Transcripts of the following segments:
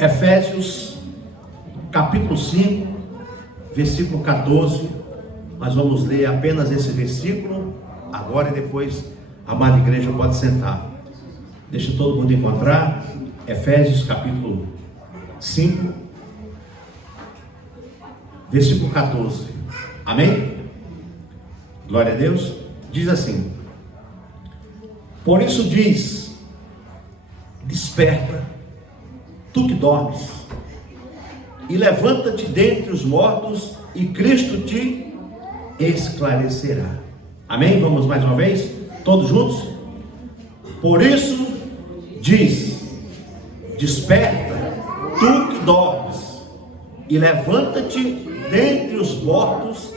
Efésios, capítulo 5, versículo 14. Nós vamos ler apenas esse versículo agora e depois a amada igreja pode sentar. Deixa todo mundo encontrar. Efésios, capítulo 5, versículo 14. Amém? Glória a Deus. Diz assim: por isso diz, desperta, tu que dormes, e levanta-te dentre os mortos, e Cristo te esclarecerá. Amém? Vamos mais uma vez, todos juntos? Por isso diz, desperta, tu que dormes, e levanta-te dentre os mortos,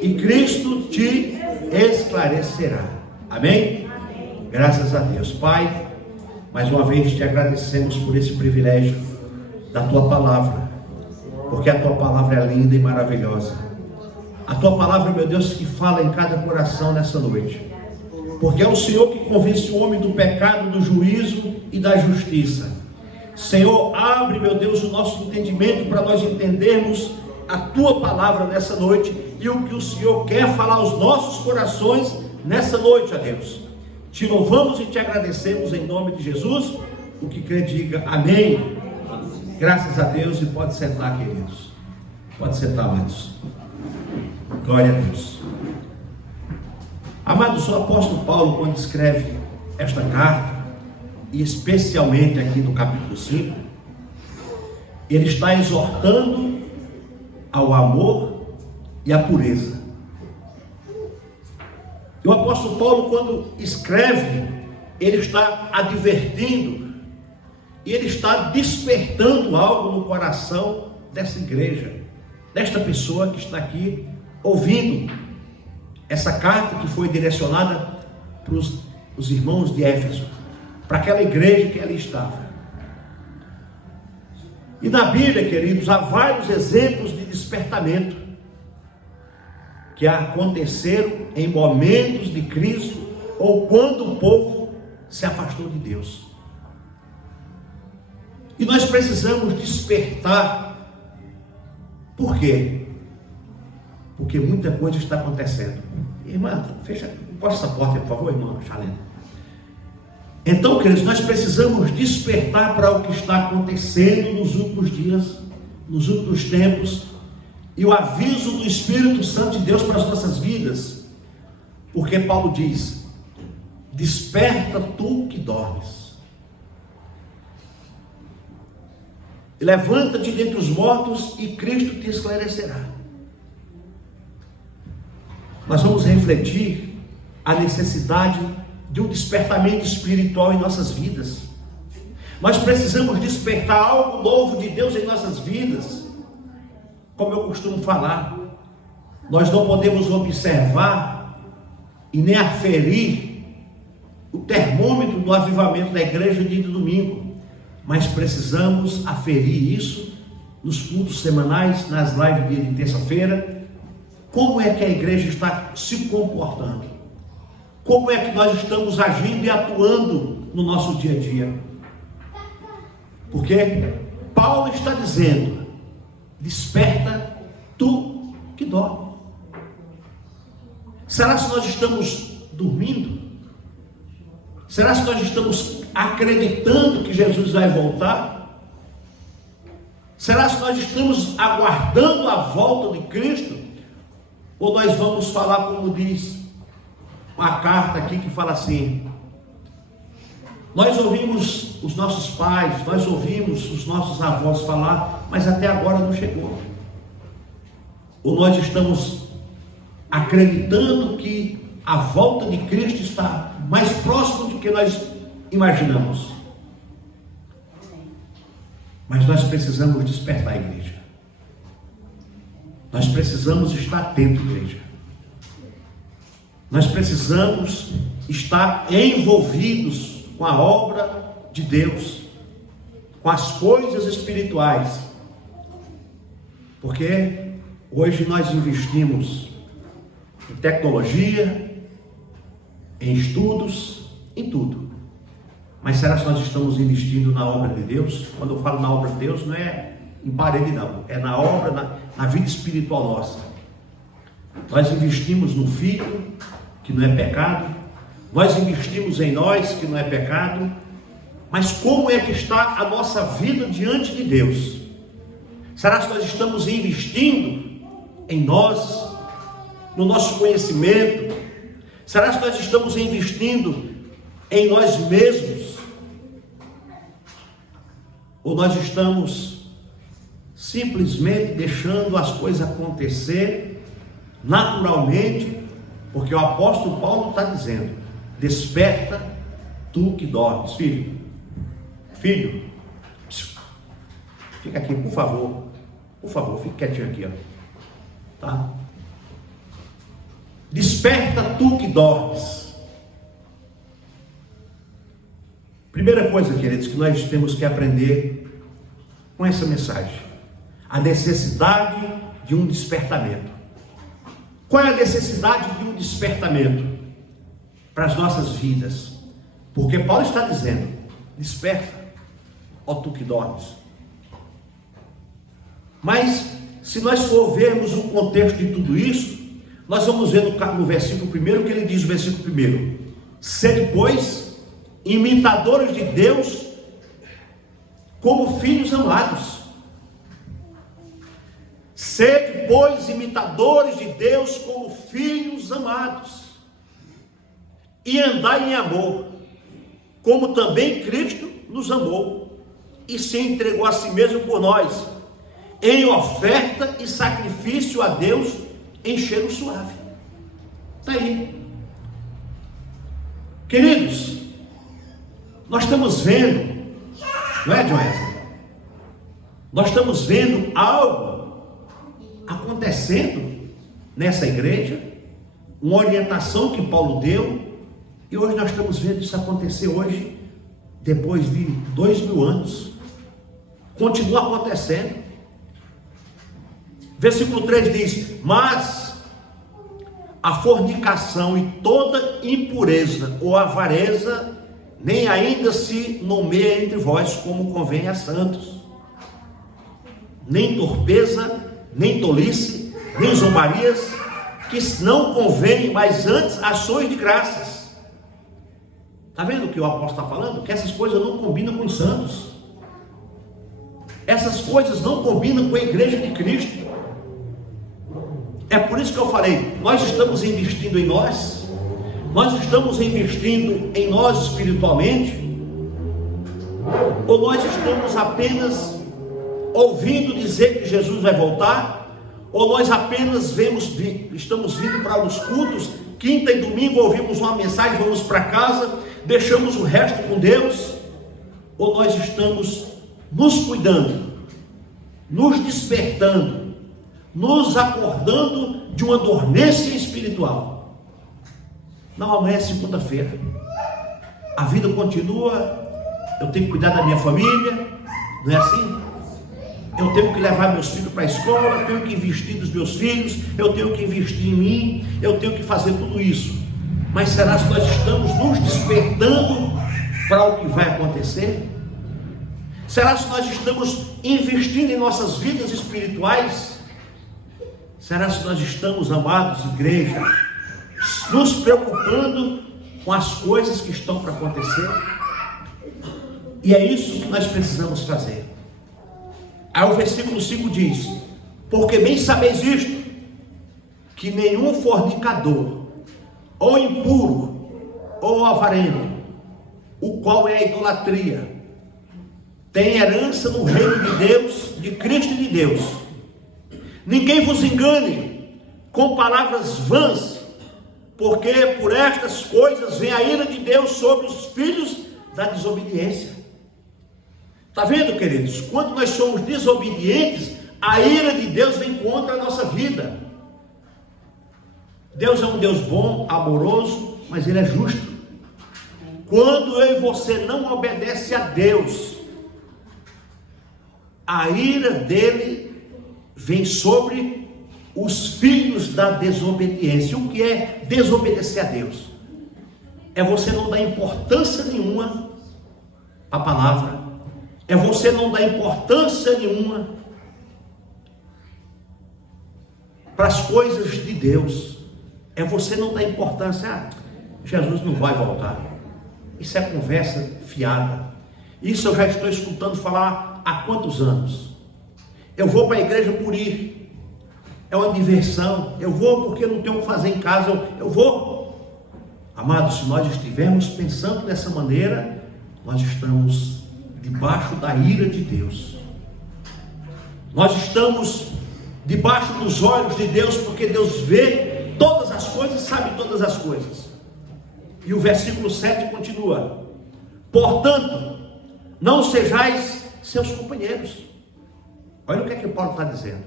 e Cristo te esclarecerá. Amém? Graças a Deus. Pai, mais uma vez te agradecemos por esse privilégio da tua palavra, porque a tua palavra é linda e maravilhosa. A tua palavra, meu Deus, que fala em cada coração nessa noite, porque é o Senhor que convence o homem do pecado, do juízo e da justiça. Senhor, abre, meu Deus, o nosso entendimento para nós entendermos a tua palavra nessa noite e o que o Senhor quer falar aos nossos corações nessa noite, ó Deus. Te louvamos e te agradecemos em nome de Jesus. O que crê, diga amém. Graças a Deus. E pode sentar, queridos. Pode sentar, amados. Glória a Deus. Amados, o apóstolo Paulo, quando escreve esta carta, e especialmente aqui no capítulo 5, ele está exortando ao amor e à pureza. E o apóstolo Paulo, quando escreve, ele está advertindo, e ele está despertando algo no coração dessa igreja, desta pessoa que está aqui ouvindo essa carta que foi direcionada para os irmãos de Éfeso, para aquela igreja que ali estava. E na Bíblia, queridos, há vários exemplos de despertamento que aconteceram em momentos de crise ou quando o povo se afastou de Deus. E nós precisamos despertar. Por quê? Porque muita coisa está acontecendo. Irmã, encosta essa porta aí, por favor, irmã Chalena. Então, queridos, nós precisamos despertar para o que está acontecendo nos últimos dias, nos últimos tempos, e o aviso do Espírito Santo de Deus para as nossas vidas, porque Paulo diz, desperta tu que dormes, levanta-te dentre os mortos e Cristo te esclarecerá. Nós vamos refletir a necessidade de um despertamento espiritual em nossas vidas. Nós precisamos despertar algo novo de Deus em nossas vidas. Como eu costumo falar, nós não podemos observar e nem aferir o termômetro do avivamento da igreja dia de domingo, mas precisamos aferir isso nos cultos semanais, nas lives dia de terça-feira. Como é que a igreja está se comportando? Como é que nós estamos agindo e atuando no nosso dia a dia? Porque Paulo está dizendo, desperta tu que dorme. Será que nós estamos dormindo? Será que nós estamos acreditando que Jesus vai voltar? Será que nós estamos aguardando a volta de Cristo? Ou nós vamos falar como diz uma carta aqui que fala assim: nós ouvimos os nossos pais, nós ouvimos os nossos avós falar, mas até agora não chegou. Ou nós estamos acreditando que a volta de Cristo está mais próxima do que nós imaginamos. Mas nós precisamos despertar a igreja. Nós precisamos estar atentos, igreja. Nós precisamos estar envolvidos com a obra de Deus, com as coisas espirituais, porque hoje nós investimos em tecnologia, em estudos, em tudo. Mas será que nós estamos investindo na obra de Deus? Quando eu falo na obra de Deus, não é em parede não, é na obra, na vida espiritual nossa. Nós investimos no Filho, que não é pecado, nós investimos em nós, que não é pecado, mas como é que está a nossa vida diante de Deus? Será que nós estamos investindo em nós, no nosso conhecimento? Será que nós estamos investindo em nós mesmos? Ou nós estamos simplesmente deixando as coisas acontecer naturalmente, porque o apóstolo Paulo está dizendo: desperta tu que dormes. Filho, fica aqui, por favor, fique quietinho aqui, ó. Tá? Desperta tu que dormes. Primeira coisa, queridos, que nós temos que aprender com essa mensagem: a necessidade de um despertamento. Qual é a necessidade de um despertamento para as nossas vidas? Porque Paulo está dizendo: desperta, ó tu que dormes. Mas se nós for vermos o contexto de tudo isso, nós vamos ver no versículo 1 que ele diz, o versículo 1: sede, pois, imitadores de Deus como filhos amados. Sede, pois, imitadores de Deus como filhos amados, e andai em amor, como também Cristo nos amou, e se entregou a si mesmo por nós, em oferta e sacrifício a Deus, em cheiro suave. Está aí. Queridos, nós estamos vendo, não é, Joyce? Nós estamos vendo algo acontecendo nessa igreja, uma orientação que Paulo deu, e hoje nós estamos vendo isso acontecer hoje, depois de 2000 anos, continua acontecendo. Versículo 3 diz: mas a fornicação e toda impureza ou avareza nem ainda se nomeia entre vós, como convém a santos, nem torpeza, nem tolice, nem zombarias, que não convém, mas antes ações de graças. Está vendo o que o apóstolo está falando? Que essas coisas não combinam com os santos, essas coisas não combinam com a igreja de Cristo. É por isso que eu falei, nós estamos investindo em nós estamos investindo em nós espiritualmente, ou nós estamos apenas ouvindo dizer que Jesus vai voltar, ou nós apenas estamos vindo para os cultos, quinta e domingo ouvimos uma mensagem, vamos para casa, deixamos o resto com Deus, ou nós estamos nos cuidando, nos despertando, nos acordando de uma dormência espiritual. Não, amanhã é segunda-feira, a vida continua, eu tenho que cuidar da minha família, não é assim? Eu tenho que levar meus filhos para a escola, eu tenho que investir nos meus filhos, eu tenho que investir em mim, eu tenho que fazer tudo isso. Mas será que nós estamos nos despertando para o que vai acontecer? Será que nós estamos investindo em nossas vidas espirituais? Será que nós estamos, amados, igreja, nos preocupando com as coisas que estão para acontecer? E é isso que nós precisamos fazer. Aí o versículo 5 diz: porque bem sabeis isto, que nenhum fornicador, ou impuro, ou avarento, o qual é a idolatria, tem herança no reino de Deus, de Cristo e de Deus. Ninguém vos engane com palavras vãs, porque por estas coisas vem a ira de Deus sobre os filhos da desobediência. Está vendo, queridos? Quando nós somos desobedientes, a ira de Deus vem contra a nossa vida. Deus é um Deus bom, amoroso, mas Ele é justo. Quando eu e você não obedece a Deus, a ira dele vem sobre os filhos da desobediência. O que é desobedecer a Deus? É você não dar importância nenhuma a palavra. É você não dar importância nenhuma para as coisas de Deus. É você não dar importância. Jesus não vai voltar. Isso é conversa fiada. Isso eu já estou escutando falar há quantos anos? Eu vou para a igreja por ir. É uma diversão. Eu vou porque não tenho o que fazer em casa. Eu vou. Amados, se nós estivermos pensando dessa maneira, nós estamos debaixo da ira de Deus. Nós estamos debaixo dos olhos de Deus, porque Deus vê todas as coisas, sabe todas as coisas. E o versículo 7 continua: portanto, não sejais seus companheiros. Olha o que é que Paulo está dizendo.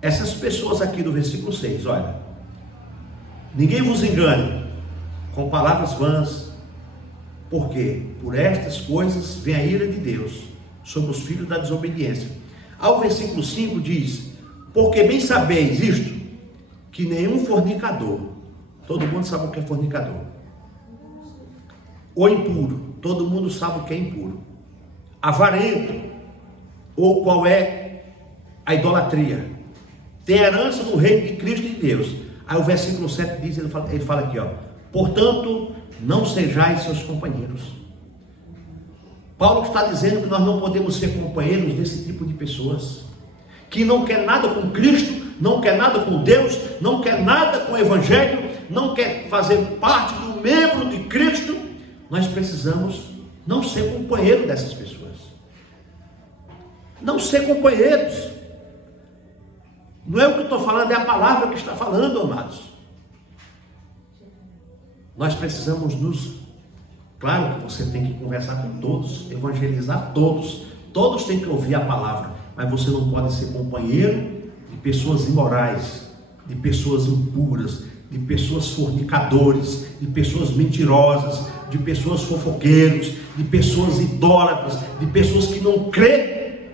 Essas pessoas aqui do versículo 6, olha: ninguém vos engane com palavras vãs, porque por estas coisas vem a ira de Deus sobre os filhos da desobediência. Ao versículo 5 diz: porque bem sabeis isto, que nenhum fornicador, todo mundo sabe o que é fornicador, ou impuro, todo mundo sabe o que é impuro, avarento, ou qual é a idolatria, tem herança no reino de Cristo e de Deus. Aí o versículo 7 diz, ele fala aqui, portanto, não sejais seus companheiros. Paulo está dizendo que nós não podemos ser companheiros desse tipo de pessoas, que não quer nada com Cristo, não quer nada com Deus, não quer nada com o Evangelho, não quer fazer parte do membro de Cristo. Nós precisamos não ser companheiro dessas pessoas. Não ser companheiros. Não é o que eu estou falando, é a palavra que está falando, amados. Nós precisamos Claro que você tem que conversar com todos, evangelizar todos. Todos têm que ouvir a palavra. Mas você não pode ser companheiro de pessoas imorais, de pessoas impuras, de pessoas fornicadores, de pessoas mentirosas, de pessoas fofoqueiros, de pessoas idólatras, de pessoas que não crêem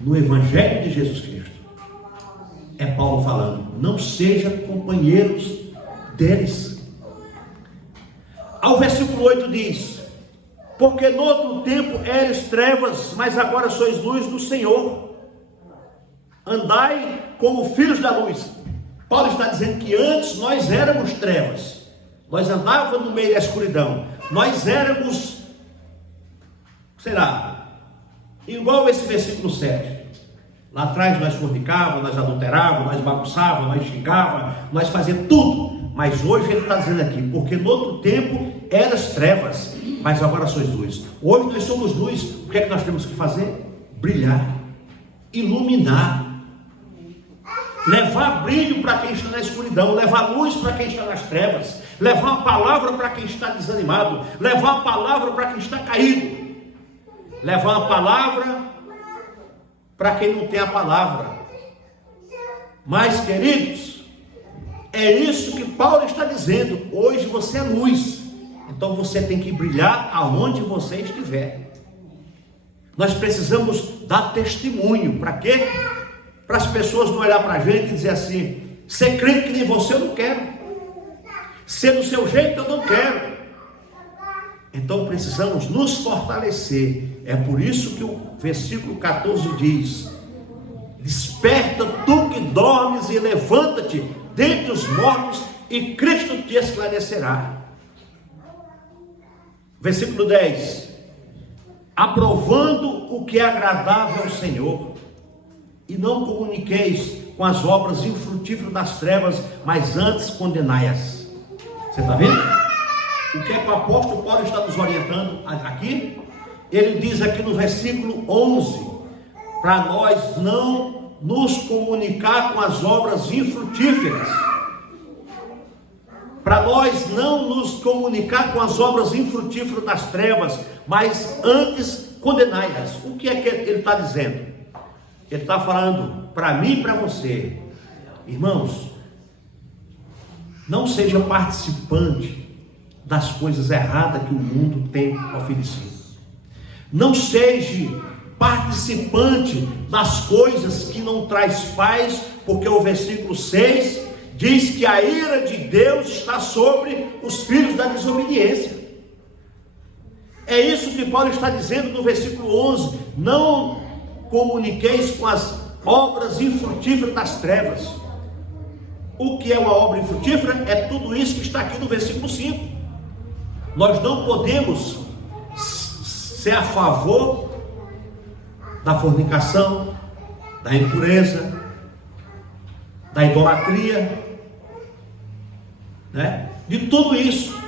no Evangelho de Jesus Cristo. É Paulo falando: não seja companheiros deles. Ao versículo 8 diz: porque no outro tempo eres trevas, mas agora sois luz do Senhor. Andai como filhos da luz. Paulo está dizendo que antes nós éramos trevas, nós andávamos no meio da escuridão, nós éramos, igual esse versículo 7. Lá atrás nós fornicávamos, nós adulterávamos, nós bagunçávamos, nós xingávamos, nós fazíamos tudo. Mas hoje ele está dizendo aqui: porque no outro tempo eras trevas, mas agora sois luz. Hoje nós somos luz. O que é que nós temos que fazer? Brilhar, iluminar, levar brilho para quem está na escuridão, levar luz para quem está nas trevas, levar a palavra para quem está desanimado, levar a palavra para quem está caído, levar a palavra para quem não tem a palavra. Mas, queridos, é isso que Paulo está dizendo. Hoje você é luz, então você tem que brilhar aonde você estiver. Nós precisamos dar testemunho. Para quê? Para as pessoas não olhar para a gente e dizer assim: ser crente que nem você eu não quero, ser do seu jeito eu não quero. Então precisamos nos fortalecer. É por isso que o versículo 14 diz: desperta tu que dormes e levanta-te dentre os mortos e Cristo te esclarecerá. Versículo 10: aprovando o que é agradável ao Senhor, e não comuniqueis com as obras infrutíferas das trevas, mas antes condenai-as. Você está vendo? O que é que o apóstolo Paulo está nos orientando aqui? Ele diz aqui no versículo 11, para nós não nos comunicar com as obras infrutíferas, para nós não nos comunicar com as obras infrutíferas das trevas, mas antes condenai-as. O que é que ele está dizendo? Ele está falando para mim e para você: irmãos, não seja participante das coisas erradas que o mundo tem oferecido. Não seja participante das coisas que não traz paz, porque o versículo 6 diz que a ira de Deus está sobre os filhos da desobediência. É isso que Paulo está dizendo no versículo 11: não comuniqueis com as obras infrutíferas das trevas. O que é uma obra infrutífera? É tudo isso que está aqui no versículo 5. Nós não podemos ser a favor da fornicação, da impureza, da idolatria, né? De tudo isso.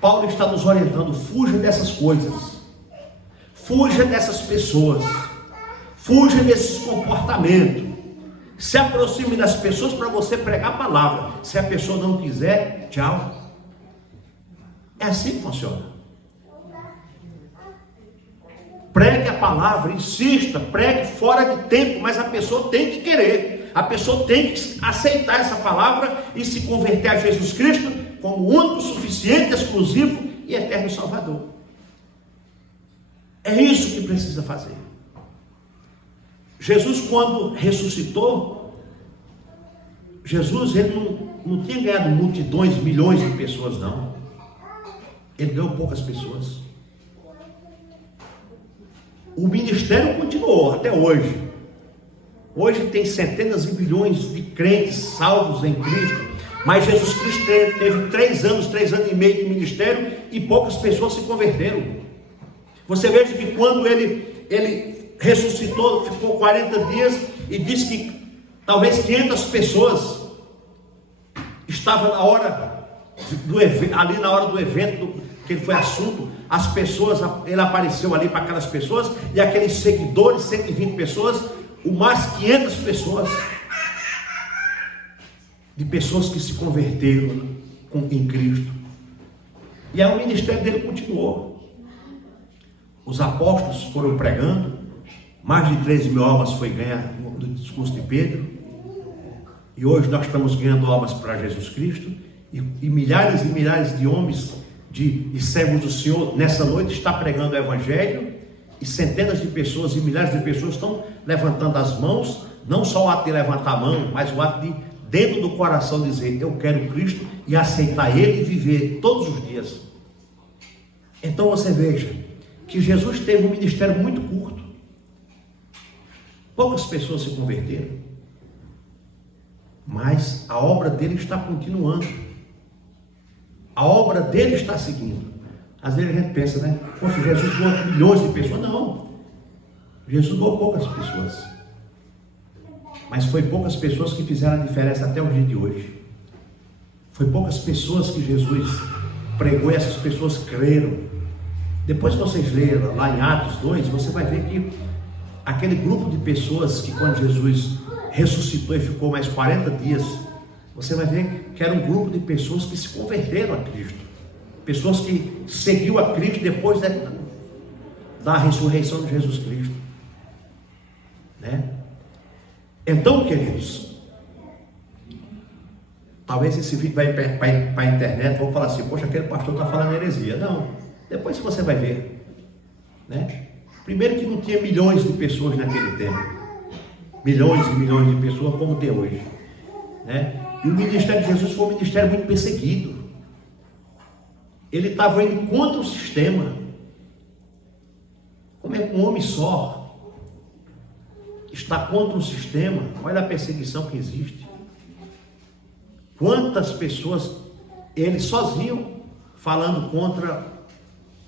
Paulo está nos orientando: fuja dessas coisas, fuja dessas pessoas, fuja desses comportamentos, se aproxime das pessoas para você pregar a palavra. Se a pessoa não quiser, tchau. É assim que funciona. Pregue a palavra, insista, pregue fora de tempo, mas a pessoa tem que querer, a pessoa tem que aceitar essa palavra e se converter a Jesus Cristo como o único, suficiente, exclusivo e eterno Salvador. É isso que precisa fazer. Jesus, quando ressuscitou, Jesus ele não tinha ganhado multidões, milhões de pessoas, não. Ele ganhou poucas pessoas. O ministério continuou até hoje. Hoje tem centenas e milhões de crentes salvos em Cristo. Mas Jesus Cristo teve 3 anos e meio de ministério e poucas pessoas se converteram. Você veja que quando ele ressuscitou, ficou 40 dias e disse que talvez 500 pessoas estavam na hora do evento, ali na hora do evento que ele foi assunto. As pessoas, ele apareceu ali para aquelas pessoas e aqueles seguidores, 120 pessoas, o mais 500 pessoas, de pessoas que se converteram em Cristo. E aí o ministério dele continuou. Os apóstolos foram pregando, mais de 13 mil almas foi ganha no discurso de Pedro, e hoje nós estamos ganhando almas para Jesus Cristo, e milhares e milhares de homens, de servos do Senhor, nessa noite está pregando o Evangelho, e centenas de pessoas e milhares de pessoas estão levantando as mãos, não só o ato de levantar a mão, mas o ato de, dentro do coração, dizer: eu quero Cristo, e aceitar Ele e viver todos os dias. Então você veja que Jesus teve um ministério muito curto, poucas pessoas se converteram, mas a obra dele está continuando, a obra dele está seguindo. Às vezes a gente pensa, né? Poxa, Jesus ganhou milhões de pessoas. Não, Jesus ganhou poucas pessoas, mas foi poucas pessoas que fizeram a diferença até o dia de hoje. Foi poucas pessoas que Jesus pregou e essas pessoas creram. Depois que vocês leram lá em Atos 2, você vai ver que aquele grupo de pessoas que quando Jesus ressuscitou e ficou mais 40 dias, você vai ver que era um grupo de pessoas que se converteram a Cristo, pessoas que seguiu a Cristo depois da ressurreição de Jesus Cristo, né? Então, queridos, talvez esse vídeo vai para a internet, vão falar assim: poxa, aquele pastor está falando heresia. Não, depois você vai ver, né? Primeiro que não tinha milhões de pessoas naquele tempo, milhões e milhões de pessoas como tem hoje, né? E o ministério de Jesus foi um ministério muito perseguido. Ele estava indo contra o sistema. Como é que um homem só está contra o sistema? Olha a perseguição que existe. Quantas pessoas ele sozinho falando contra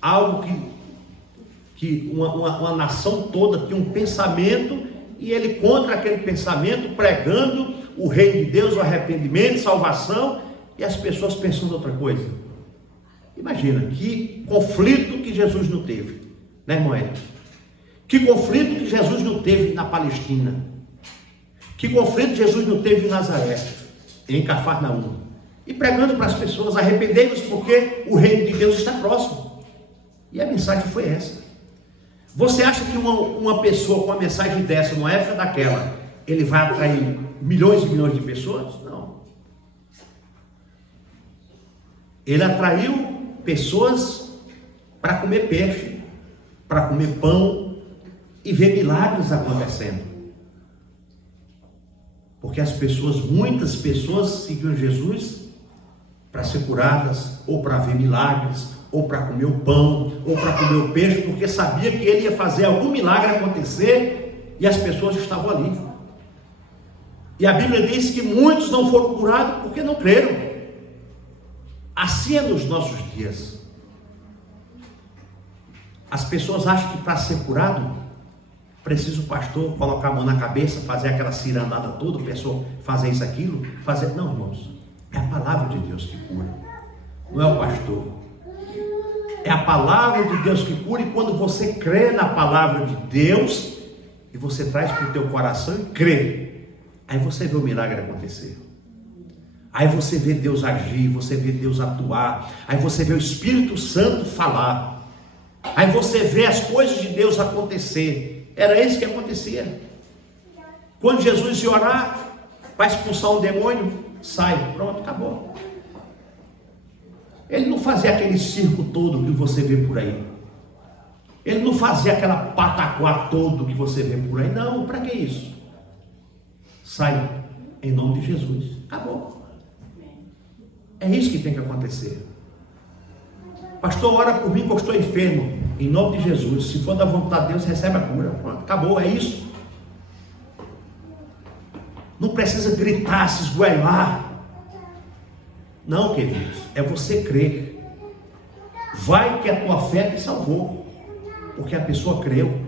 algo que uma nação toda tinha um pensamento, e ele contra aquele pensamento, pregando o reino de Deus, o arrependimento, salvação, e as pessoas pensando outra coisa. Imagina que conflito que Jesus não teve, né, irmão Edson? Que conflito que Jesus não teve na Palestina, que conflito Jesus não teve em Nazaré, em Cafarnaum, e pregando para as pessoas: arrependei-vos, porque o reino de Deus está próximo. E a mensagem foi essa. Você acha que uma pessoa com uma mensagem dessa, numa época daquela, ele vai atrair milhões e milhões de pessoas? Não. Ele atraiu pessoas para comer peixe, para comer pão e ver milagres acontecendo. Porque muitas pessoas seguiam Jesus para ser curadas, ou para ver milagres, ou para comer o pão, ou para comer o peixe, porque sabia que ele ia fazer algum milagre acontecer, e as pessoas estavam ali. E a Bíblia diz que muitos não foram curados porque não creram. Assim é nos nossos dias. As pessoas acham que para ser curado, precisa o pastor colocar a mão na cabeça, fazer aquela cirandada toda, a pessoa fazer isso, aquilo, fazer... Não, irmãos, é a palavra de Deus que cura, não é o pastor. É a palavra de Deus que cura, e quando você crê na palavra de Deus, e você traz para o teu coração e crê, aí você vê o milagre acontecer. Aí você vê Deus agir, você vê Deus atuar, aí você vê o Espírito Santo falar, aí você vê as coisas de Deus acontecer. Era isso que acontecia. Quando Jesus ia orar para expulsar um demônio, sai, pronto, acabou. Ele não fazia aquele circo todo que você vê por aí. Ele não fazia aquela pataquá todo que você vê por aí. Não, para que isso? Sai, em nome de Jesus, acabou. É isso que tem que acontecer. Pastor, ora por mim que eu estou enfermo. Em nome de Jesus, se for da vontade de Deus, recebe a cura. Pronto, acabou, é isso. Não precisa gritar, se esgoelar. Não, queridos, é você crer. Vai que a tua fé te salvou, porque a pessoa creu.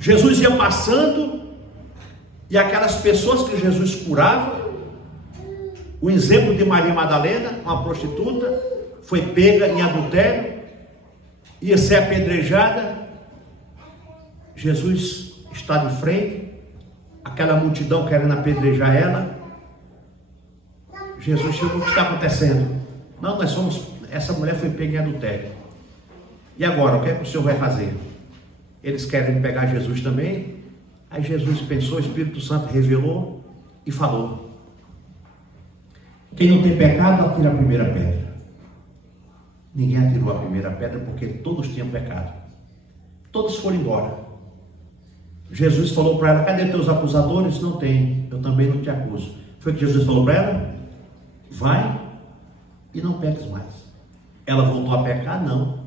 Jesus ia passando, e aquelas pessoas que Jesus curava, o exemplo de Maria Madalena, uma prostituta, foi pega em adultério, ia ser apedrejada. Jesus está de frente, aquela multidão querendo apedrejar ela. Jesus chegou: o que está acontecendo? Não, essa mulher foi pega em adultério. E agora, o que é que o Senhor vai fazer? Eles querem pegar Jesus também. Aí Jesus pensou, o Espírito Santo revelou e falou: quem não tem pecado, atira a primeira pedra. Ninguém atirou a primeira pedra, porque todos tinham pecado. Todos foram embora. Jesus falou para ela: cadê teus acusadores? Não tem, eu também não te acuso. Foi o que Jesus falou para ela: vai e não peques mais. Ela voltou a pecar? Não.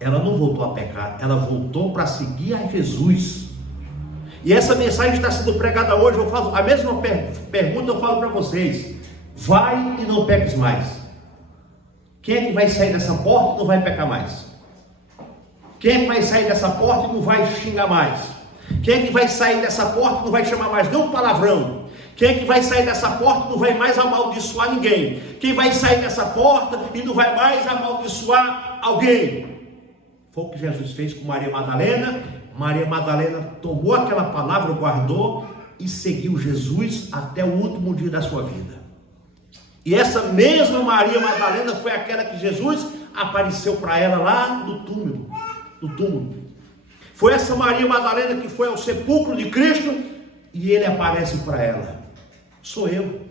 Ela não voltou a pecar, ela voltou para seguir a Jesus. E essa mensagem está sendo pregada hoje. Eu faço a mesma pergunta, eu falo para vocês: vai e não peques mais. Quem é que vai sair dessa porta e não vai pecar mais? Quem é que vai sair dessa porta e não vai xingar mais? Quem é que vai sair dessa porta e não vai chamar mais nenhum palavrão? Quem é que vai sair dessa porta e não vai mais amaldiçoar ninguém? Quem vai sair dessa porta e não vai mais amaldiçoar alguém? Foi o que Jesus fez com Maria Madalena. Maria Madalena tomou aquela palavra, guardou e seguiu Jesus até o último dia da sua vida. E essa mesma Maria Madalena foi aquela que Jesus apareceu para ela lá no túmulo. Foi essa Maria Madalena que foi ao sepulcro de Cristo, e ele aparece para ela: sou eu.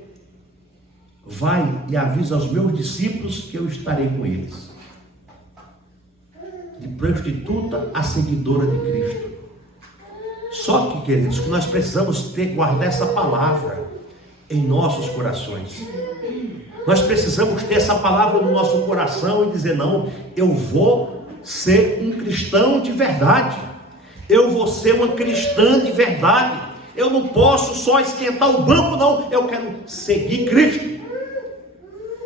Vai e avisa aos meus discípulos que eu estarei com eles. De prostituta a seguidora de Cristo. Só que, queridos, que nós precisamos guardar essa palavra em nossos corações. Nós precisamos ter essa palavra no nosso coração e dizer: não, eu vou ser um cristão de verdade. Eu vou ser uma cristã de verdade. Eu não posso só esquentar o banco, não. Eu quero seguir Cristo.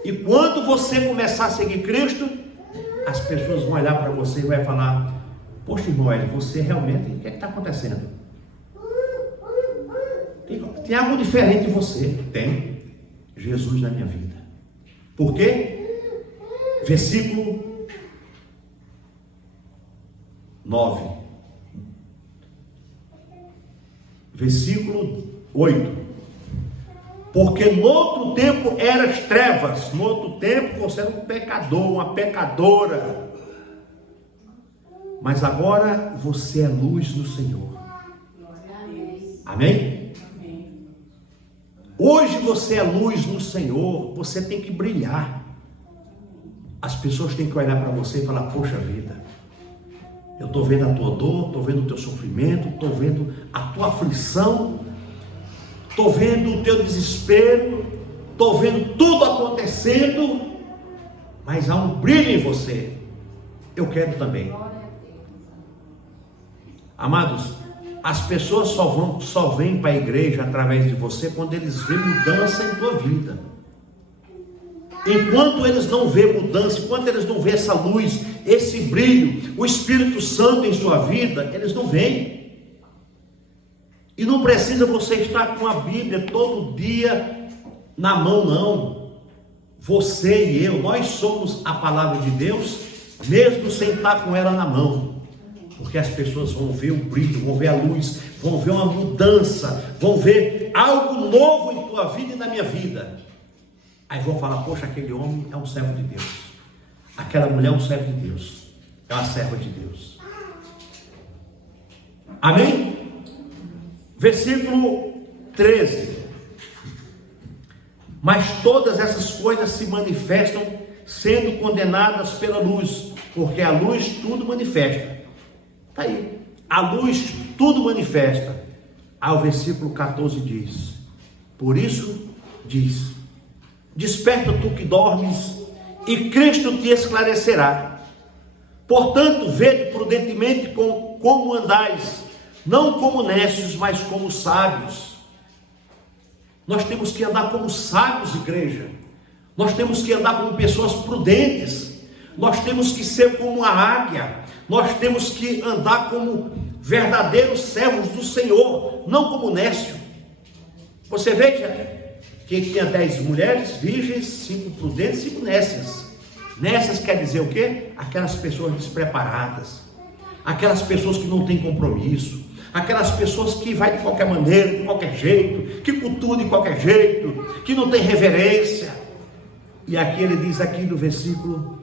E quando você começar a seguir Cristo, as pessoas vão olhar para você e vai falar: poxa, irmão, você realmente, o que é que está acontecendo? Tem algo diferente em você. Tem Jesus na minha vida. Por quê? Versículo 9. Versículo 8. Porque no outro tempo eras trevas. No outro tempo você era um pecador, uma pecadora. Mas agora você é luz no Senhor. Amém? Hoje você é luz no Senhor. Você tem que brilhar. As pessoas têm que olhar para você e falar: poxa vida, eu estou vendo a tua dor, estou vendo o teu sofrimento, estou vendo a tua aflição, estou vendo o teu desespero, estou vendo tudo acontecendo, mas há um brilho em você. Eu quero também. Amados, as pessoas só vêm para a igreja através de você quando eles veem mudança em tua vida. Enquanto eles não veem mudança, enquanto eles não veem essa luz, esse brilho, o Espírito Santo em sua vida, eles não vêm. E não precisa você estar com a Bíblia todo dia na mão, não. Você e eu, nós somos a palavra de Deus, mesmo sem estar com ela na mão. Porque as pessoas vão ver o brilho, vão ver a luz, vão ver uma mudança, vão ver algo novo em tua vida e na minha vida. Aí vão falar, poxa, aquele homem é um servo de Deus. Aquela mulher é um servo de Deus. É uma serva de Deus. Amém? Versículo 13. Mas todas essas coisas se manifestam sendo condenadas pela luz, porque a luz tudo manifesta. Está aí. A luz tudo manifesta. Aí o versículo 14 diz: por isso diz: desperta tu que dormes, e Cristo te esclarecerá. Portanto, vede prudentemente como andais, não como necios, mas como sábios. Nós temos que andar como sábios, igreja. Nós temos que andar como pessoas prudentes. Nós temos que ser como a águia. Nós temos que andar como verdadeiros servos do Senhor, não como nécio. Você veja que tinha 10 mulheres virgens, 5 prudentes e 5 nécias. Nécias quer dizer o quê? Aquelas pessoas despreparadas, aquelas pessoas que não têm compromisso, aquelas pessoas que vai de qualquer maneira, de qualquer jeito, que cultua de qualquer jeito, que não tem reverência. E aqui ele diz aqui no versículo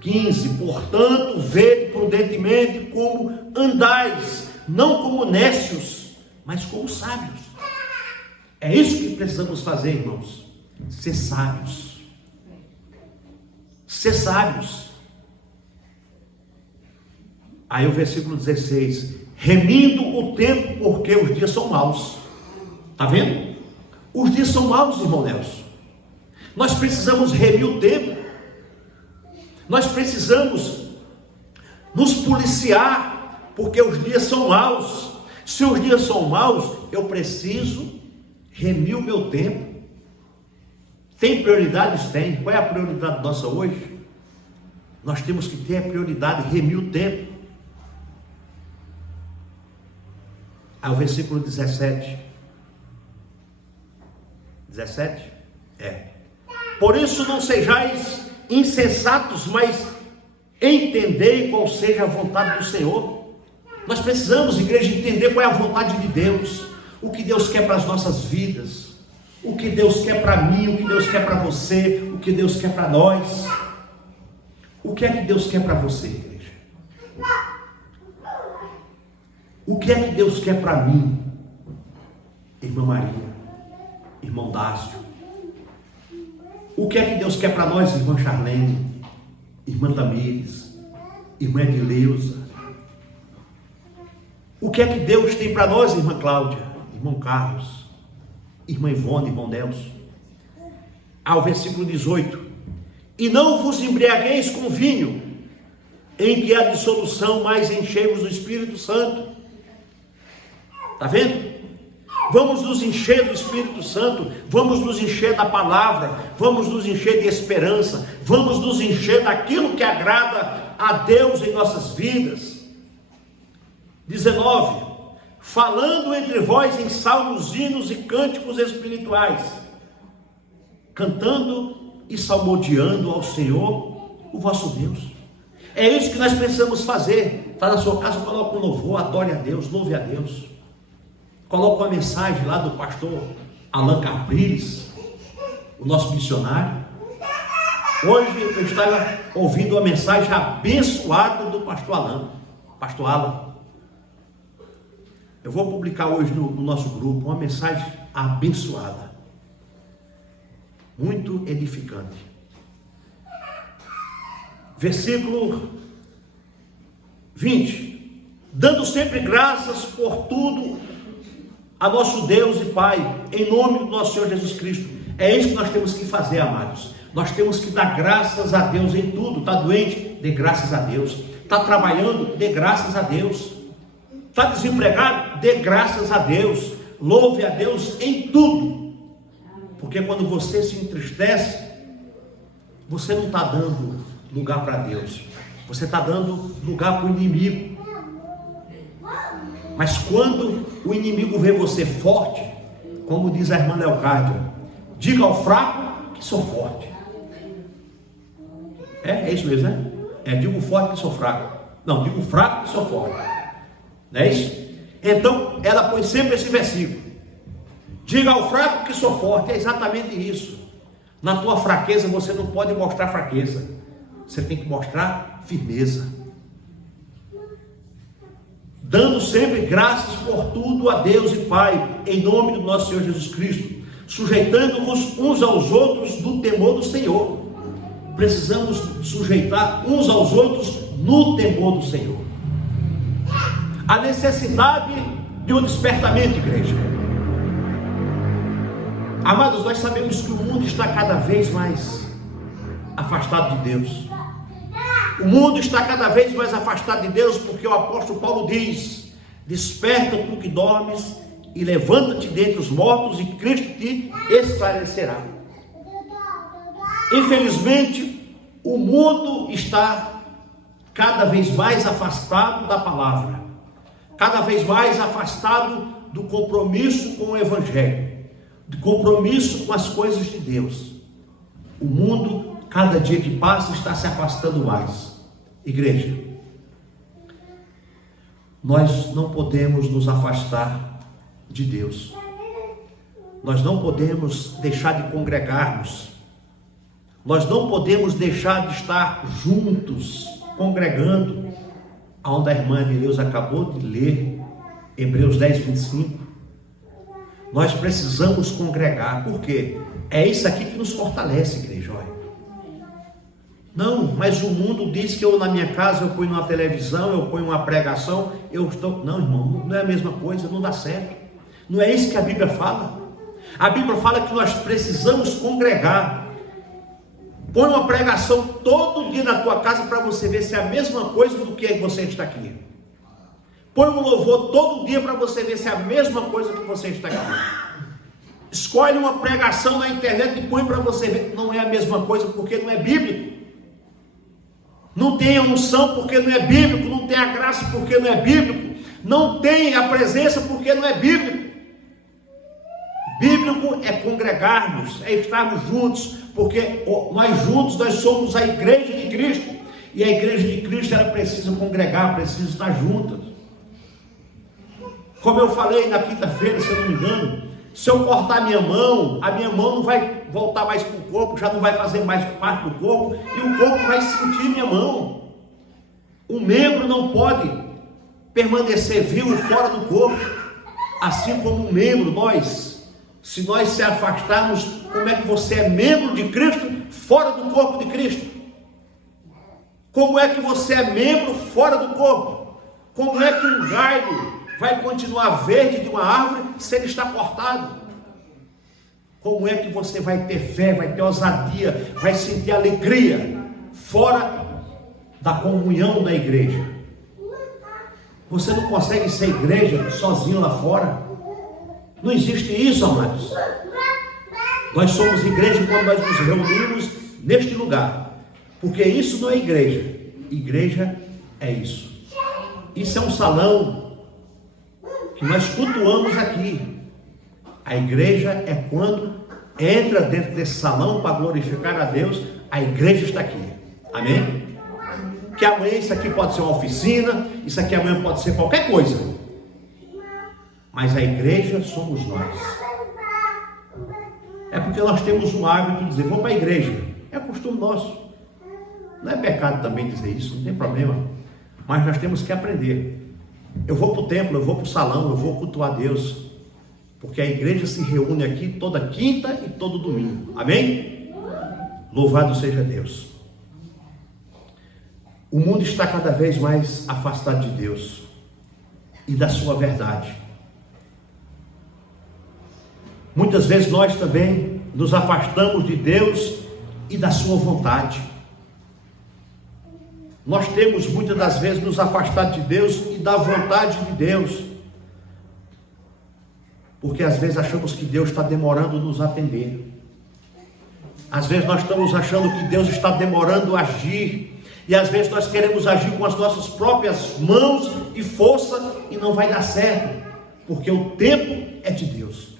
15: portanto, vede prudentemente como andais, não como nécios, mas como sábios. É isso que precisamos fazer, irmãos. Ser sábios. Ser sábios. Aí o versículo 16: remindo o tempo, porque os dias são maus. Está vendo? Os dias são maus, irmão Nelson. Nós precisamos remir o tempo. Nós precisamos nos policiar, porque os dias são maus. Se os dias são maus, eu preciso remir o meu tempo. Tem prioridades? Tem. Qual é a prioridade nossa hoje? Nós temos que ter a prioridade, remir o tempo. Aí o versículo 17. 17? Por isso não sejais insensatos, mas entendei qual seja a vontade do Senhor. Nós precisamos, igreja, entender qual é a vontade de Deus, o que Deus quer para as nossas vidas, o que Deus quer para mim, o que Deus quer para você, o que Deus quer para nós. O que é que Deus quer para você, igreja? O que é que Deus quer para mim, irmã Maria, irmão Dácio? O que é que Deus quer para nós, irmã Charlene, irmã Tamires, irmã Edileuza? O que é que Deus tem para nós, irmã Cláudia, irmão Carlos, irmã Ivone, irmão Nelson? Ao versículo 18: e não vos embriagueis com vinho, em que há dissolução, mas enchei-vos do Espírito Santo. Está vendo? Vamos nos encher do Espírito Santo, vamos nos encher da palavra, vamos nos encher de esperança, vamos nos encher daquilo que agrada a Deus em nossas vidas. 19: falando entre vós em salmos, hinos e cânticos espirituais, cantando e salmodiando ao Senhor, o vosso Deus. É isso que nós precisamos fazer. Está na sua casa, coloca um louvor, adore a Deus, louve a Deus. Coloca uma mensagem lá do pastor Alain Capriles, o nosso missionário. Hoje eu estava ouvindo uma mensagem abençoada do pastor Alain, pastor Alan. Eu vou publicar hoje no nosso grupo uma mensagem abençoada, muito edificante. Versículo 20: dando sempre graças por tudo a nosso Deus e Pai, em nome do nosso Senhor Jesus Cristo. É isso que nós temos que fazer, amados. Nós temos que dar graças a Deus em tudo. Está doente? Dê graças a Deus. Está trabalhando? Dê graças a Deus. Está desempregado? Dê graças a Deus. Louve a Deus em tudo. Porque quando você se entristece, você não está dando lugar para Deus. Você está dando lugar para o inimigo. Mas quando o inimigo vê você forte, como diz a irmã Leocádia, diga ao fraco que sou forte. É isso mesmo, né? Digo forte que sou fraco. Não, digo fraco que sou forte. Não é isso? Então, ela põe sempre esse versículo. Diga ao fraco que sou forte. É exatamente isso. Na tua fraqueza, você não pode mostrar fraqueza. Você tem que mostrar firmeza. Dando sempre graças por tudo a Deus e Pai, em nome do nosso Senhor Jesus Cristo, sujeitando-vos uns aos outros no temor do Senhor. Precisamos sujeitar uns aos outros no temor do Senhor. A necessidade de um despertamento, igreja. Amados, nós sabemos que o mundo está cada vez mais afastado de Deus. O mundo está cada vez mais afastado de Deus, porque o apóstolo Paulo diz: desperta tu que dormes e levanta-te dentre os mortos e Cristo te esclarecerá. Infelizmente, o mundo está cada vez mais afastado da palavra, cada vez mais afastado do compromisso com o Evangelho, do compromisso com as coisas de Deus. O mundo, cada dia que passa, está se afastando mais. Igreja, nós não podemos nos afastar de Deus. Nós não podemos deixar de congregarmos. Nós não podemos deixar de estar juntos, congregando, aonde a irmã de Deus acabou de ler, Hebreus 10, 25. Nós precisamos congregar. Por quê? É isso aqui que nos fortalece, igreja. Olha. Não, mas o mundo diz que eu na minha casa eu ponho uma televisão, eu ponho uma pregação, eu estou... Não, irmão, não é a mesma coisa, não dá certo. Não é isso que a Bíblia fala. A Bíblia fala que nós precisamos congregar. Põe uma pregação todo dia na tua casa para você ver se é a mesma coisa do que você está aqui. Põe um louvor todo dia para você ver se é a mesma coisa que você está aqui. Escolhe uma pregação na internet e põe para você ver. Não é a mesma coisa porque não é bíblico. Não tem a unção porque não é bíblico. Não tem a graça porque não é bíblico. Não tem a presença porque não é bíblico. Bíblico é congregarmos, é estarmos juntos, porque nós juntos nós somos a igreja de Cristo. E a igreja de Cristo ela precisa congregar, precisa estar juntas. Como eu falei na quinta-feira, se eu não me engano, se eu cortar a minha mão não vai voltar mais para o corpo, já não vai fazer mais parte do corpo, e o corpo vai sentir minha mão. O membro não pode permanecer vivo fora do corpo, assim como um membro, se nós se afastarmos, como é que você é membro de Cristo fora do corpo de Cristo? Como é que você é membro fora do corpo? Como é que um galho vai continuar verde de uma árvore se ele está cortado? Como é que você vai ter fé, vai ter ousadia, vai sentir alegria fora da comunhão da igreja? Você não consegue ser igreja sozinho lá fora. Não existe isso, amados. Nós somos igreja quando nós nos reunimos neste lugar, porque isso não é igreja. Igreja é isso. Isso é um salão que nós cultuamos aqui. A igreja é quando entra dentro desse salão para glorificar a Deus. A igreja está aqui. Amém? Que amanhã isso aqui pode ser uma oficina, isso aqui amanhã pode ser qualquer coisa. Mas a igreja somos nós. É porque nós temos um hábito de dizer, vou para a igreja. É costume nosso. Não é pecado também dizer isso, não tem problema. Mas nós temos que aprender. Eu vou para o templo, eu vou para o salão, eu vou cultuar Deus. Porque a igreja se reúne aqui toda quinta e todo domingo. Amém? Louvado seja Deus. O mundo está cada vez mais afastado de Deus e da sua verdade. Muitas vezes nós também nos afastamos de Deus e da sua vontade. Nós temos muitas das vezes nos afastado de Deus e da vontade de Deus, porque às vezes achamos que Deus está demorando nos atender. Às vezes nós estamos achando que Deus está demorando a agir, e às vezes nós queremos agir com as nossas próprias mãos e força, e não vai dar certo, porque o tempo é de Deus.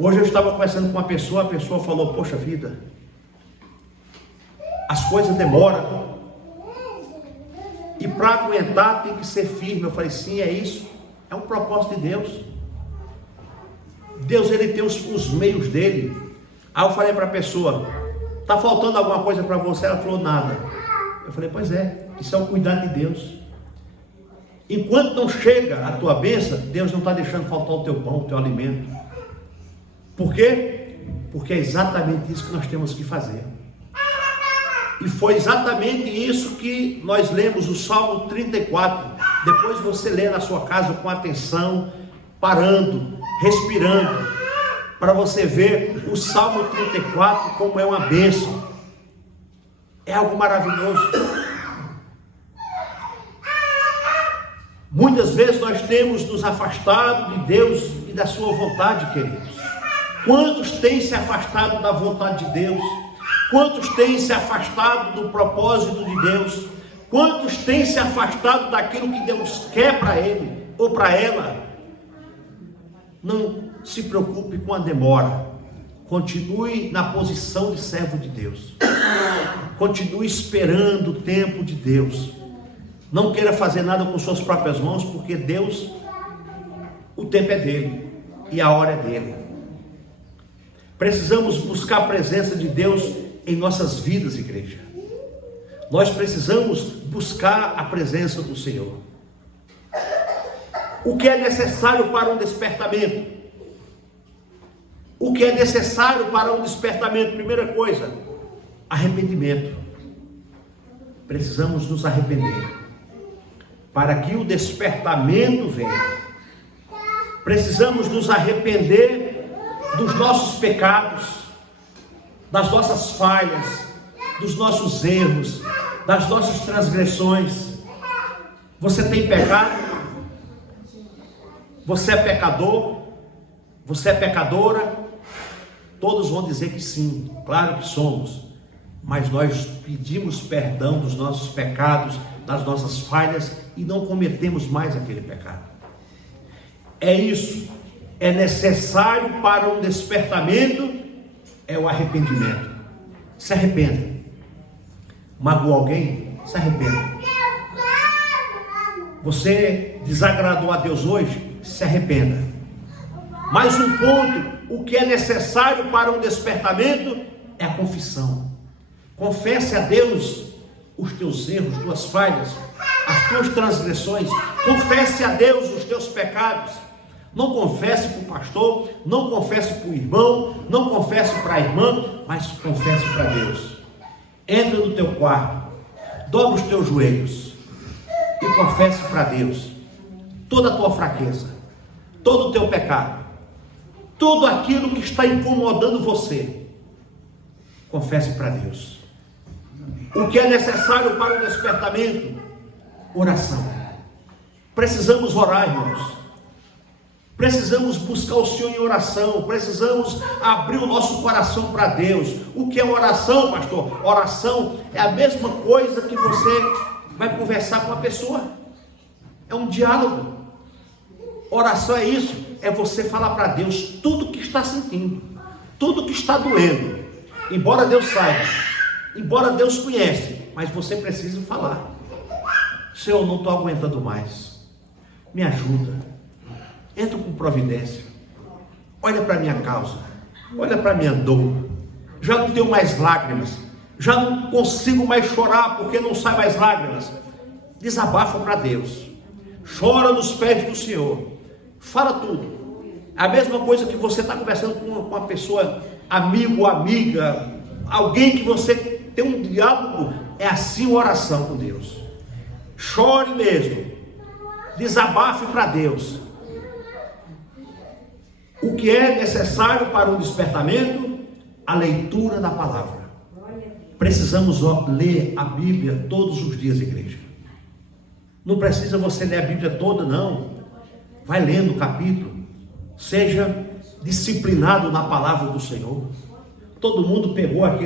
Hoje eu estava conversando com uma pessoa, a pessoa falou: poxa vida, as coisas demoram, e para aguentar tem que ser firme. Eu falei: sim, é isso, é um propósito de Deus. Deus, ele tem os meios dele. Aí eu falei para a pessoa: está faltando alguma coisa para você? Ela falou: nada. Eu falei: pois é, isso é o cuidado de Deus. Enquanto não chega a tua bênção, Deus não está deixando faltar o teu pão, o teu alimento. Por quê? Porque é exatamente isso que nós temos que fazer. E foi exatamente isso que nós lemos o Salmo 34. Depois você lê na sua casa com atenção, parando, respirando, para você ver o Salmo 34 como é uma bênção. É algo maravilhoso. Muitas vezes nós temos nos afastado de Deus e da sua vontade, queridos. Quantos têm se afastado da vontade de Deus? Quantos têm se afastado do propósito de Deus? Quantos têm se afastado daquilo que Deus quer para ele ou para ela? Não se preocupe com a demora. Continue na posição de servo de Deus. Continue esperando o tempo de Deus. Não queira fazer nada com suas próprias mãos, porque Deus, o tempo é dele e a hora é dele. Precisamos buscar a presença de Deus em nossas vidas, igreja. Nós precisamos buscar a presença do Senhor. O que é necessário para um despertamento? O que é necessário para um despertamento? Primeira coisa, arrependimento. Precisamos nos arrepender para que o despertamento venha. Precisamos nos arrepender dos nossos pecados, das nossas falhas, dos nossos erros, das nossas transgressões. Você tem pecado? Você é pecador? Você é pecadora? Todos vão dizer que sim, claro que somos. Mas nós pedimos perdão dos nossos pecados, das nossas falhas, e não cometemos mais aquele pecado. É isso. É necessário para um despertamento, é o arrependimento. Se arrependa. Magoou alguém? Se arrependa. Você desagradou a Deus hoje? Se arrependa. Mais um ponto, o que é necessário para um despertamento é a confissão. Confesse a Deus os teus erros, tuas falhas, as tuas transgressões. Confesse a Deus os teus pecados. Não confesse para o pastor, não confesse para o irmão, não confesse para a irmã, mas confesse para Deus. Entra no teu quarto, dobra os teus joelhos e confesse para Deus toda a tua fraqueza, todo o teu pecado, tudo aquilo que está incomodando você. Confesse para Deus. O que é necessário para o despertamento? Oração. Precisamos orar, irmãos. Precisamos buscar o Senhor em oração. Precisamos abrir o nosso coração para Deus. O que é oração, pastor? Oração é a mesma coisa que você vai conversar com a pessoa. É um diálogo. Oração é isso. É você falar para Deus tudo que está sentindo, tudo que está doendo. Embora Deus saiba, embora Deus conhece, mas você precisa falar. Senhor, não estou aguentando mais. Me ajuda. Entra com providência. Olha para a minha causa. Olha para a minha dor. Já não tenho mais lágrimas. Já não consigo mais chorar porque não sai mais lágrimas. Desabafa para Deus. Chora nos pés do Senhor. Fala tudo. A mesma coisa que você está conversando com uma pessoa, amigo, amiga, alguém que você tem um diálogo, é assim uma oração com Deus. Chore mesmo. Desabafe para Deus. O que é necessário para um despertamento? A leitura da palavra. Precisamos ler a Bíblia todos os dias, igreja. Não precisa você ler a Bíblia toda, não. Vai lendo o capítulo. Seja disciplinado na palavra do Senhor. Todo mundo pegou a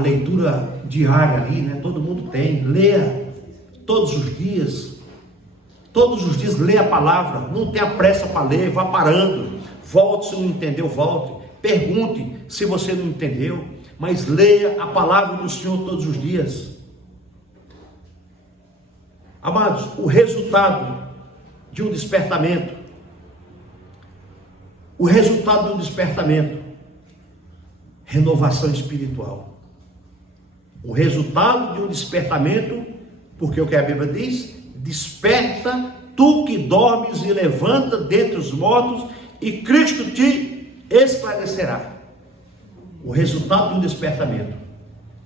leitura diária ali, né? Todo mundo tem. Leia todos os dias. Todos os dias leia a palavra. Não tenha pressa para ler. Vá parando. Volte se não entendeu, volte. Pergunte se você não entendeu. Mas leia a palavra do Senhor todos os dias. Amados, o resultado de um despertamento. O resultado de um despertamento. Renovação espiritual. O resultado de um despertamento, porque o que a Bíblia diz? Desperta, tu que dormes, e levanta dentre os mortos, e Cristo te esclarecerá. O resultado de um despertamento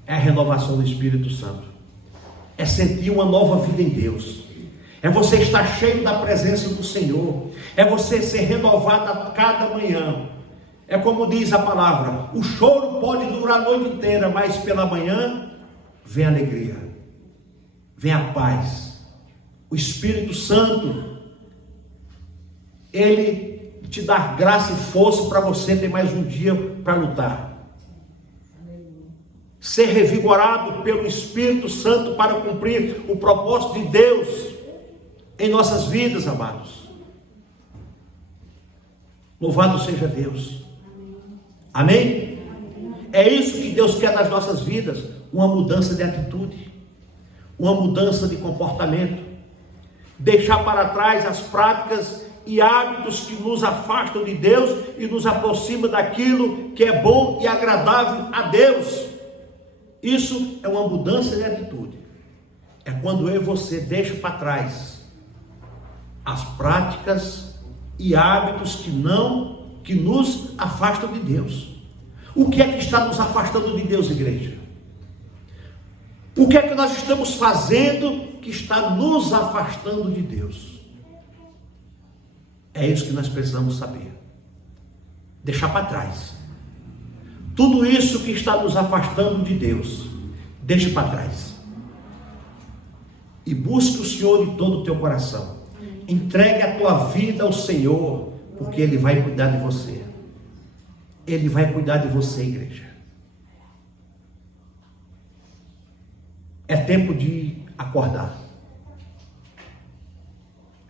é a renovação do Espírito Santo. É sentir uma nova vida em Deus. É você estar cheio da presença do Senhor. É você ser renovado a cada manhã. É como diz a palavra: o choro pode durar a noite inteira, mas pela manhã vem a alegria, vem a paz. O Espírito Santo, ele te dá graça e força para você ter mais um dia para lutar. Ser revigorado pelo Espírito Santo para cumprir o propósito de Deus em nossas vidas, amados. Louvado seja Deus. Amém? É isso que Deus quer das nossas vidas. Uma mudança de atitude, uma mudança de comportamento, deixar para trás as práticas e hábitos que nos afastam de Deus e nos aproximam daquilo que é bom e agradável a Deus. Isso é uma mudança de atitude. É quando eu e você deixam para trás as práticas e hábitos que nos afastam de Deus. O que é que está nos afastando de Deus, igreja? O que é que nós estamos fazendo que está nos afastando de Deus? É isso que nós precisamos saber. Deixar para trás. Tudo isso que está nos afastando de Deus, deixe para trás. E busque o Senhor de todo o teu coração. Entregue a tua vida ao Senhor, porque Ele vai cuidar de você. Ele vai cuidar de você, igreja. É tempo de acordar.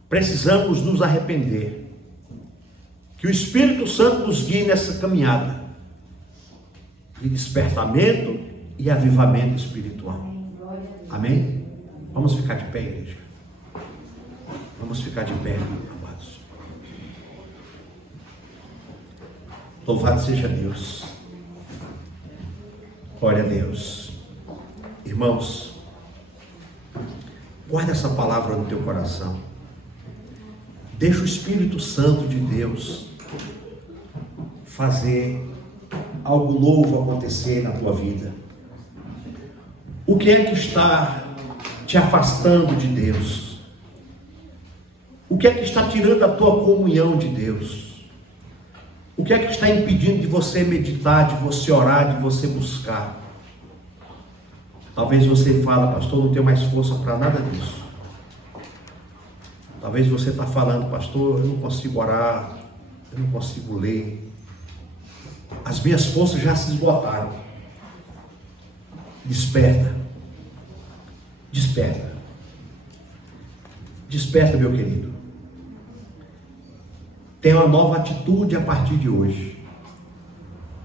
Precisamos nos arrepender. Que o Espírito Santo nos guie nessa caminhada de despertamento e avivamento espiritual. Amém? Vamos ficar de pé, igreja. Vamos ficar de pé, amados. Louvado seja Deus. Glória a Deus. Irmãos, guarda essa palavra no teu coração. Deixa o Espírito Santo de Deus fazer algo novo acontecer na tua vida. O que é que está te afastando de Deus? O que é que está tirando a tua comunhão de Deus? O que é que está impedindo de você meditar, de você orar, de você buscar? Talvez você fale: pastor, não tenho mais força para nada disso. Talvez você está falando: pastor, eu não consigo orar, eu não consigo ler. As minhas forças já se esgotaram. Desperta. Desperta. Desperta, meu querido. Tenha uma nova atitude a partir de hoje.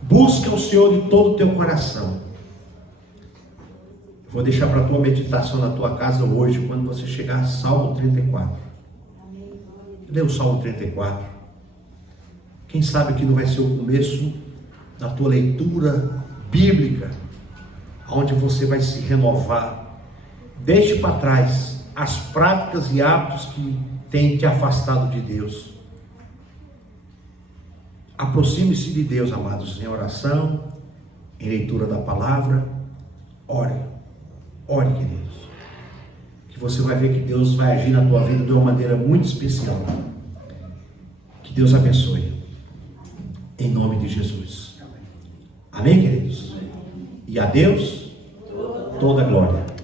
Busca o Senhor de todo o teu coração. Vou deixar para a tua meditação na tua casa hoje, quando você chegar a Salmo 34. Lê o Salmo 34. Quem sabe que não vai ser o começo da tua leitura bíblica, onde você vai se renovar. Deixe para trás as práticas e hábitos que têm te afastado de Deus. Aproxime-se de Deus, amados, em oração, em leitura da palavra. Ore, queridos, que você vai ver que Deus vai agir na tua vida de uma maneira muito especial. Que Deus abençoe. Em nome de Jesus. Amém, queridos? E a Deus toda a glória.